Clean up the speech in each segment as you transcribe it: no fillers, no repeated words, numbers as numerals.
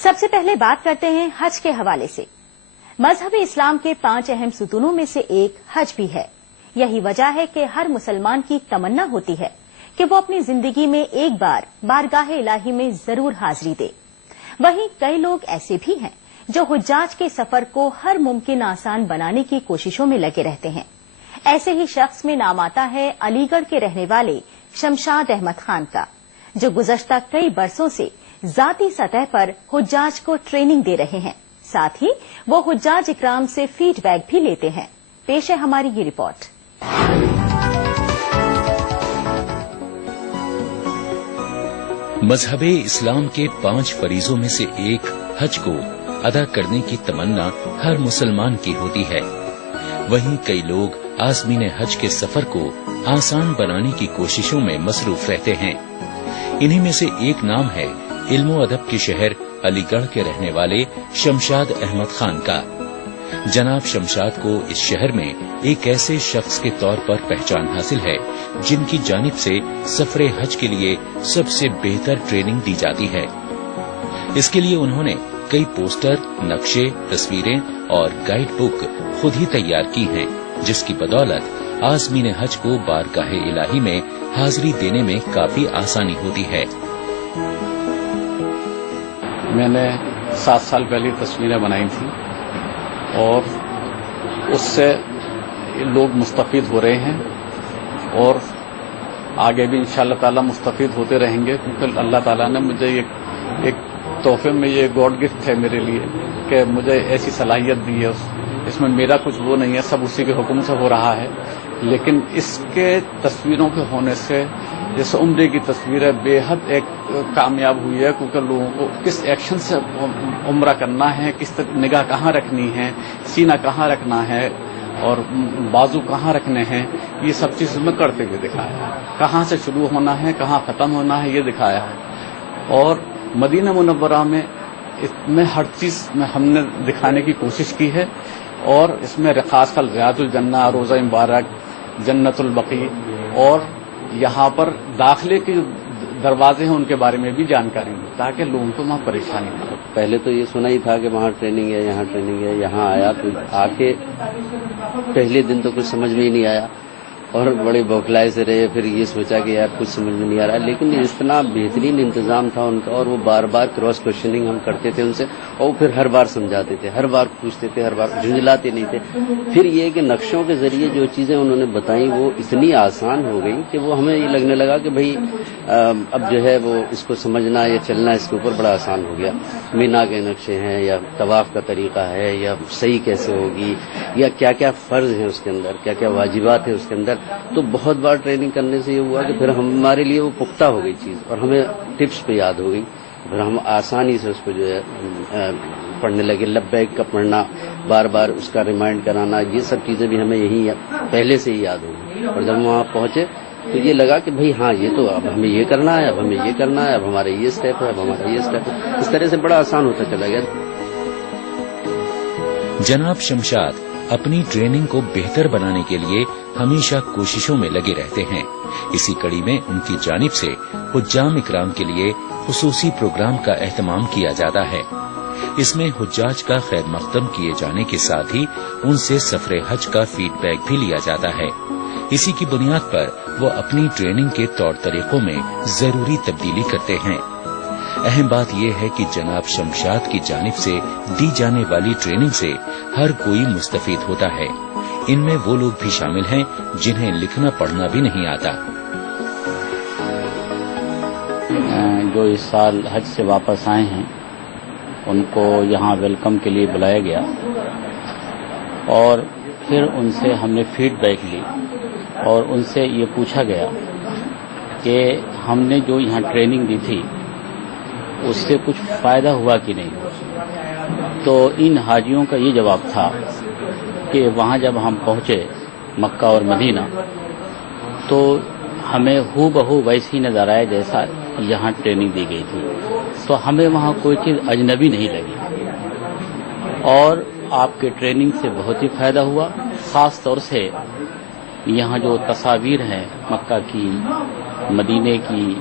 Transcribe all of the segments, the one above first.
सबसे पहले बात करते हैं हज के हवाले से। मजहब इस्लाम के 5 अहम सुतूनों में से एक हज भी है। यही वजह है कि हर मुसलमान की तमन्ना होती है कि वो अपनी जिंदगी में एक बार बारगाह इलाही में जरूर हाजिरी दे। वहीं कई लोग ऐसे भी हैं जो हुज्जाज के सफर को हर मुमकिन आसान बनाने की कोशिशों में लगे रहते हैं। ऐसे ही शख्स में नाम आता है अलीगढ़ के रहने वाले शमशाद अहमद खान का, जो गुज़श्ता कई बरसों से जाती सतह पर हुज्जाज को ट्रेनिंग दे रहे हैं। साथ ही वो हुज्जाज इकराम से फीडबैक भी लेते हैं। पेश है हमारी ये रिपोर्ट। मजहबे इस्लाम के 5 फरीजों में से एक हज को अदा करने की तमन्ना हर मुसलमान की होती है। वहीं कई लोग आज़मीन हज के सफर को आसान बनाने की कोशिशों में मसरूफ रहते हैं। इन्हीं में से एक नाम है इल्मो अदब के शहर अलीगढ़ के रहने वाले शमशाद अहमद खान का। जनाब शमशाद को इस शहर में एक ऐसे शख्स के तौर पर पहचान हासिल है जिनकी जानिब से सफरे हज के लिए सबसे बेहतर ट्रेनिंग दी जाती है। इसके लिए उन्होंने कई पोस्टर, नक्शे, तस्वीरें और गाइड बुक खुद ही तैयार की हैं, जिसकी बदौलत आज़मीन हज को बारगाह इलाही में हाजिरी देने में काफी आसानी होती है। मैंने 7 साल पहले तस्वीरें बनाई थी और उससे लोग मुस्तफीद हो रहे हैं और आगे भी इंशाअल्लाह ताला मुस्तफीद होते रहेंगे, क्योंकि अल्लाह ताला ने मुझे एक तोहफे में ये गॉड गिफ्ट है मेरे लिए कि मुझे ऐसी सलाहियत दी है। इसमें मेरा कुछ वो नहीं है, सब उसी के हुक्म से हो रहा है। लेकिन इसके तस्वीरों के होने से जैसे उम्रे की तस्वीर है बेहद एक कामयाब हुई है, क्योंकि लोगों को किस एक्शन से उम्रा करना है, किस निगाह कहाँ रखनी है, सीना कहाँ रखना है और बाजू कहाँ रखने हैं, ये सब चीज़ में करते हुए दिखाया है। कहाँ से शुरू होना है, कहाँ ख़त्म होना है, ये दिखाया है। और मदीना मुनव्वरा में इसमें हर चीज़ में हमने दिखाने की कोशिश की है। और इसमें खासकर रियादुल जन्ना, रोज़ा मुबारक, जन्नतुल बकी और यहाँ पर दाखिले के जो दरवाजे हैं उनके बारे में भी जानकारी दी, ताकि लोगों को वहाँ परेशानी ना हो। पहले तो ये सुना ही था कि वहाँ ट्रेनिंग है, यहाँ ट्रेनिंग है। यहाँ आया तो आके पहले दिन तो कुछ समझ में ही नहीं आया और बड़े बौखलाए से रहे। फिर ये सोचा कि यार कुछ समझ में नहीं आ रहा, लेकिन इतना बेहतरीन इंतजाम था उनका और वो बार बार क्रॉस क्वेश्चनिंग हम करते थे उनसे और फिर हर बार समझाते थे, हर बार पूछते थे, हर बार झुंझलाते नहीं थे। फिर ये कि नक्शों के जरिए जो चीज़ें उन्होंने बताई वो इतनी आसान हो गई कि वो हमें ये लगने लगा कि भाई अब जो है वो इसको समझना या चलना इसके ऊपर बड़ा आसान हो गया। मीना के नक्शे हैं या तवाफ का तरीका है या सही कैसे होगी या क्या क्या फ़र्ज है उसके अंदर, क्या क्या वाजिबात है उसके अंदर। तो बहुत बार ट्रेनिंग करने से ये हुआ कि फिर हमारे लिए वो पुख्ता हो गई चीज़ और हमें टिप्स पे याद हो गई। फिर हम आसानी से उसको जो है पढ़ने लगे। लब्बैक का पढ़ना, बार बार उसका रिमाइंड कराना, ये सब चीज़ें भी हमें यही पहले से ही याद हो गई। और जब वहाँ पहुँचे तो ये लगा कि भाई हाँ ये तो अब हमें ये करना है, अब हमें ये करना है, अब हमारे ये स्टेप है, अब हमारा ये स्टेप है। इस तरह से बड़ा आसान होता चला गया। जनाब शमशाद अपनी ट्रेनिंग को बेहतर बनाने के लिए हमेशा कोशिशों में लगे रहते हैं। इसी कड़ी में उनकी जानिब से हुज्जाम इकराम के लिए खुसूसी प्रोग्राम का एहतमाम किया जाता है। इसमें हुज्जाज का खैर मकदम किए जाने के साथ ही उनसे सफरे हज का फीडबैक भी लिया जाता है। इसी की बुनियाद पर वो अपनी ट्रेनिंग के तौर तरीकों में जरूरी तब्दीली करते हैं। अहम बात यह है कि जनाब शमशाद की जानिब से दी जाने वाली ट्रेनिंग से हर कोई मुस्तफीद होता है। इनमें वो लोग भी शामिल हैं जिन्हें लिखना पढ़ना भी नहीं आता। जो इस साल हज से वापस आए हैं उनको यहाँ वेलकम के लिए बुलाया गया और फिर उनसे हमने फीडबैक ली और उनसे ये पूछा गया कि हमने जो यहाँ ट्रेनिंग दी थी उससे कुछ फ़ायदा हुआ कि नहीं। तो इन हाजियों का ये जवाब था कि वहाँ जब हम पहुँचे मक्का और मदीना तो हमें हूबहू वैसे ही नज़र आया जैसा यहाँ ट्रेनिंग दी गई थी। तो हमें वहाँ कोई चीज़ अजनबी नहीं लगी और आपके ट्रेनिंग से बहुत ही फ़ायदा हुआ। ख़ास तौर से यहाँ जो तस्वीर हैं मक्का की, मदीने की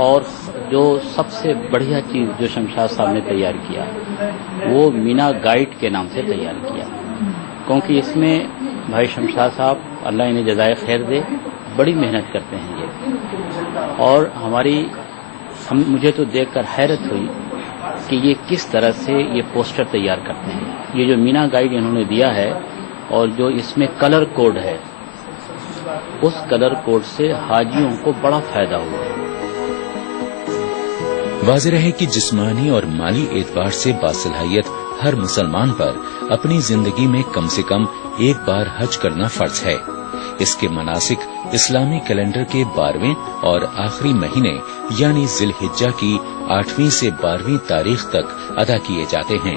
और جو سب سے بڑھیا چیز جو شمشاد صاحب نے تیار کیا وہ مینا گائیڈ کے نام سے تیار کیا، کیونکہ اس میں بھائی شمشاد صاحب اللہ انہیں جزائے خیر دے بڑی محنت کرتے ہیں یہ، اور مجھے تو دیکھ کر حیرت ہوئی کہ یہ کس طرح سے یہ پوسٹر تیار کرتے ہیں۔ یہ جو مینا گائیڈ انہوں نے دیا ہے اور جو اس میں کلر کوڈ ہے، اس کلر کوڈ سے حاجیوں کو بڑا فائدہ ہوا ہے۔ واضح رہے کہ جسمانی اور مالی اعتبار سے باصلاحیت ہر مسلمان پر اپنی زندگی میں کم سے کم ایک بار حج کرنا فرض ہے۔ اس کے مناسک اسلامی کیلنڈر کے 12ویں اور آخری مہینے یعنی ذی الحجہ کی 8ویں سے 12ویں تاریخ تک ادا کیے جاتے ہیں۔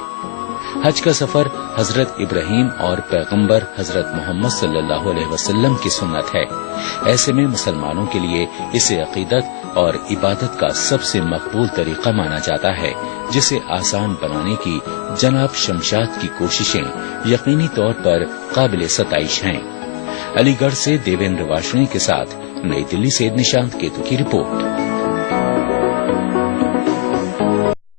حج کا سفر حضرت ابراہیم اور پیغمبر حضرت محمد صلی اللہ علیہ وسلم کی سنت ہے۔ ایسے میں مسلمانوں کے لیے اسے عقیدت اور عبادت کا سب سے مقبول طریقہ مانا جاتا ہے، جسے آسان بنانے کی جناب شمشاد کی کوششیں یقینی طور پر قابل ستائش ہیں۔ علی گڑھ سے دیویندر واشنی کے ساتھ نئی دلی سے نشانت کیتو کی رپورٹ۔